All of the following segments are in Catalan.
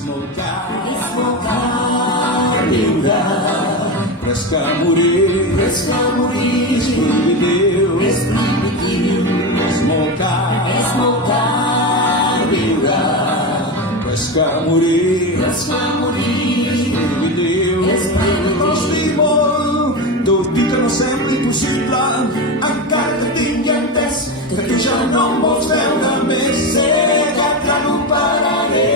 Esmocar, viure, res que morir, esprit viu, esmocar, viure, res que morir, esprit viu, costi molt, tot i que no sembli possible, encara que tingui entès que tu ja no em vols veure més, sé que ja no pararé.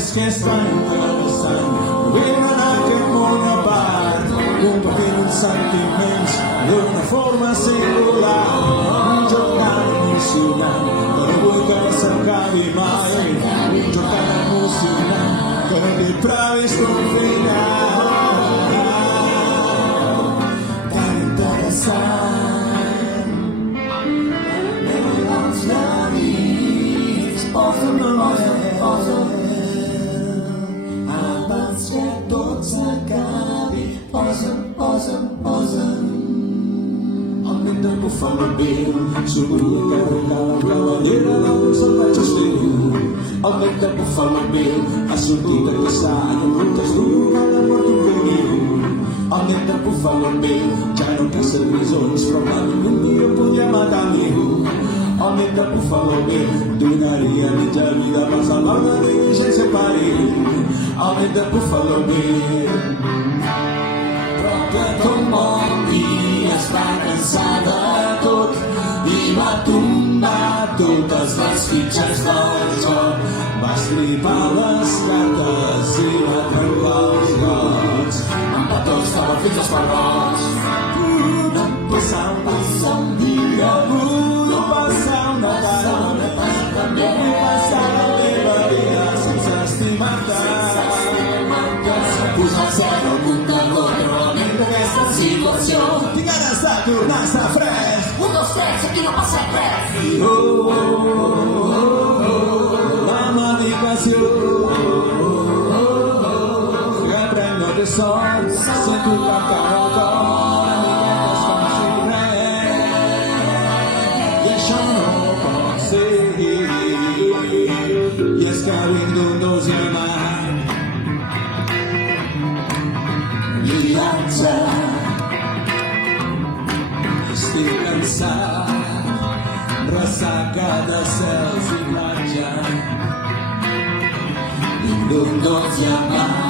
És que és tan interessant viure en aquest món a part, compartint uns sentiments d'una forma singular, un joc tan emocionant que no vull que s'acabi mai, un joc tan emocionant que no té previst un final. Tan interessant, els llavis posa'm abans que tot s'acabi, posa'm el mentre bufa la veu, surt que arrenca la cavallera d'un salvatge estiu. El mentre bufa la veu ha sortit a caçar en un que es diu a la mort un niu. El mentre bufa la veu ja no caça grisons, però mai un dia podia matar ningú. El mentre bufa la veu donaria mitja vida per salvar-me d'ell sense perill. El mentre bufa la veu, però que tot bon dia es va cansar de tot i va tombar totes les fitxes del joc, va estripar les cartes i va trencar els gots amb petons que van fins als barrots. No passar un dia, vull passar una cara, vull passar la meva vida sense estimar-te, posar zero al comptador, però d'aquesta situació tinc ganes de tornar a ser fresc. 1, 2, 3, aquí no passa res. La medicació que prenc no té son, sento que encara el cor amiguetes com si res, i això no pot ser, i és que vinc d'un dos amant viatge. Estic cansat, ressaca de cels i platja, vinc d'un dos amant.